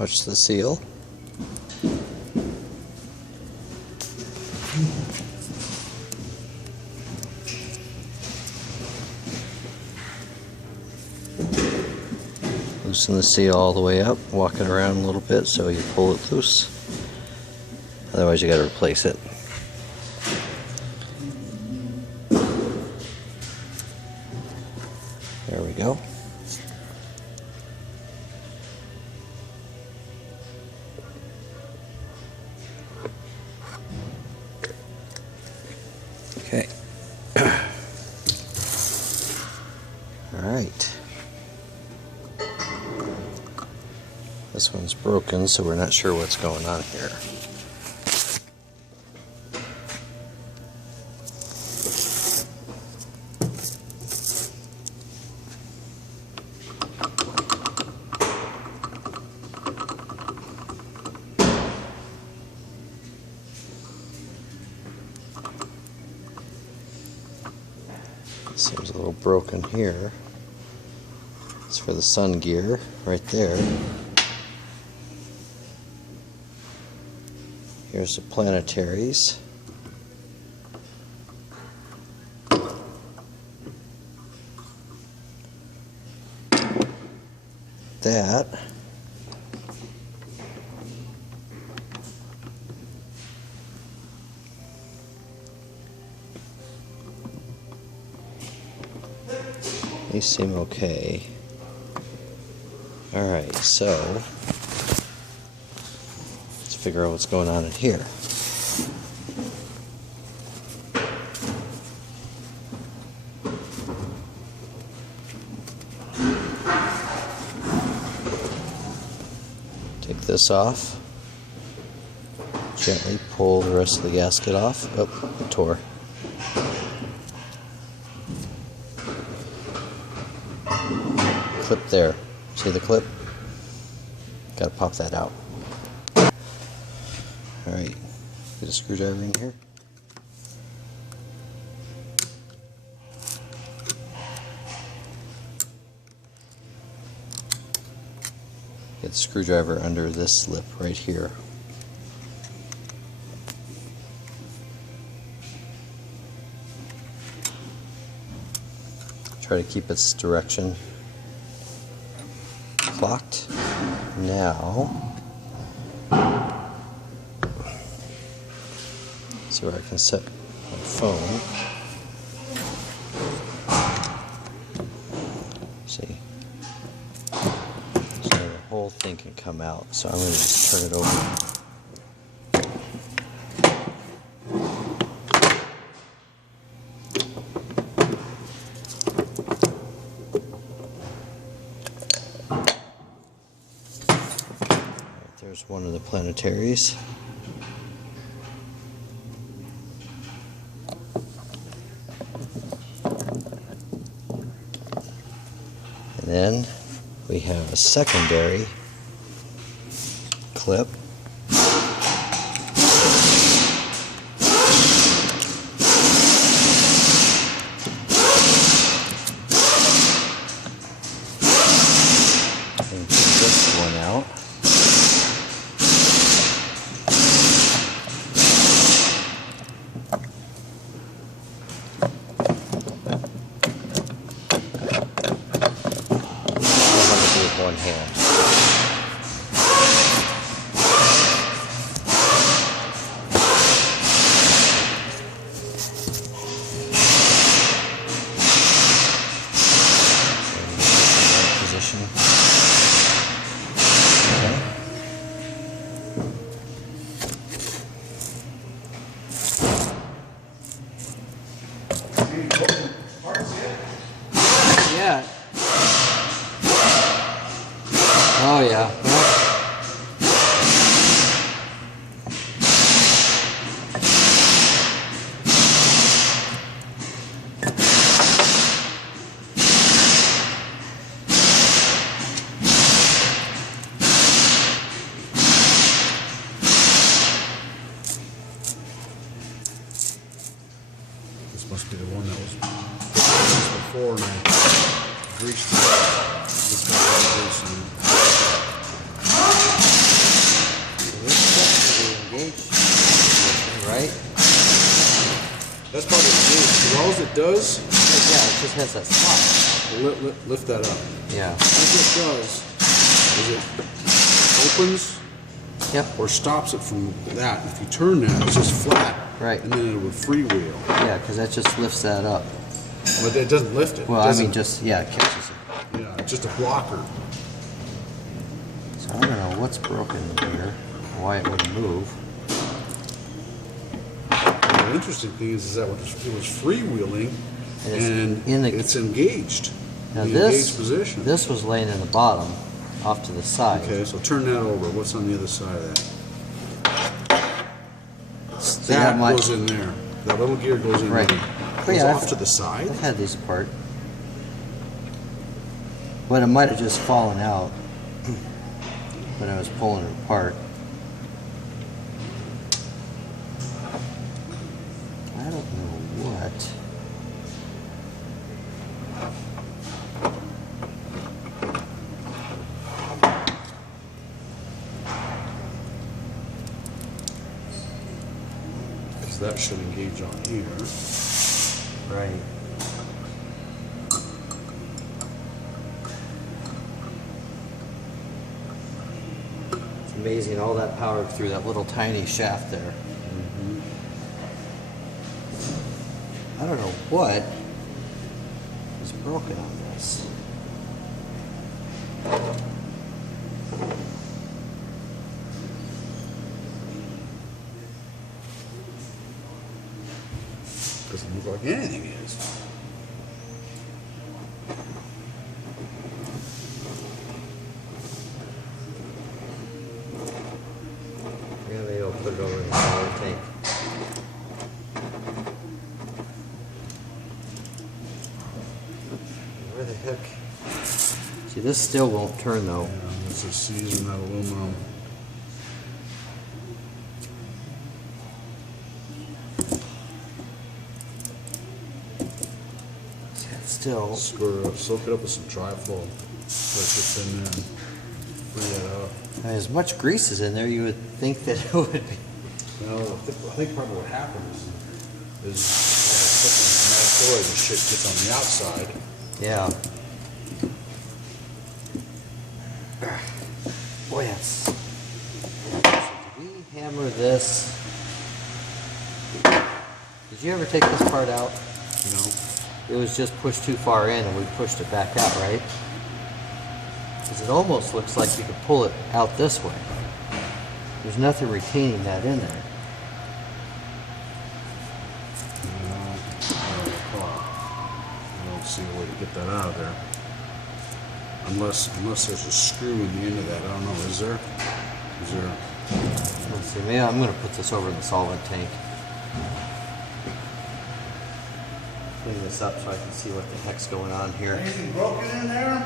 Watch the seal. Loosen the seal all the way up, walk it around a little bit so you pull it loose. Otherwise you got to replace it. There we go. Okay. All right. This one's broken, so we're not sure what's going on here. Seems a little broken here. It's for the sun gear right there. Here's the planetaries. That these seem okay. Alright, so let's figure out what's going on in here. Take this off. Gently pull the rest of the gasket off. Oh, it tore. Clip there. See the clip? Gotta pop that out. Alright, get a screwdriver in here. Get the screwdriver under this lip right here. Try to keep its direction locked. Now, see where I can set my phone. See, so the whole thing can come out. So I'm going to just turn it over. There's one of the planetaries. And then we have a secondary clip. And take this one out. One hand. Position. Okay. Yeah. Oh yeah. This must be the one that was before, and I greased it. Just got grease in it. That's probably the gauge. All it does, Yeah, it just has that slot. lift that up. Yeah. All it does is it opens Yep. or stops it from that. If you turn that, it's just flat. Right. And then it would freewheel. Yeah, because that just lifts that up. But it doesn't lift it. Well, It I doesn't- mean, just, yeah, it catches it. Yeah, it's just a blocker. So I don't know what's broken here, why it wouldn't move. The interesting thing is that it was freewheeling and it's engaged. Now in the this, engaged position. this was laying in the bottom, off to the side. Okay, so turn that over. What's on the other side of that? See, That might- goes in there. That little gear goes in Right. there. But Goes yeah, off to the side. I've had these apart. But it might have just fallen out when I was pulling it apart. I don't know what. Because that should engage on here. Right. It's amazing all that power through that little tiny shaft there. I don't know what is broken on this. Doesn't look like anything is. Yeah, maybe I'll put it over in the solid tank. Where the heck? See, this still won't turn though. Yeah, this is seasoned that aluminum. See, it's still. Square it up, soak it up with some tri-flow. Let it get in there and free that out. As much grease is in there, you would think that it would be. Well, I think probably what happens is all the shit gets on the outside. Yeah. Boy, yes. Did we hammer this? Did you ever take this part out? You know, It was just pushed too far in and we pushed it back out, right? Because it almost looks like you could pull it out this way. There's nothing retaining that in there. I don't see a way to get that out of there. Unless there's a screw in the end of that. I don't know. Is there? Is there? Let's see, maybe I'm going to put this over in the solvent tank. Clean this up so I can see what the heck's going on here. Anything broken in there?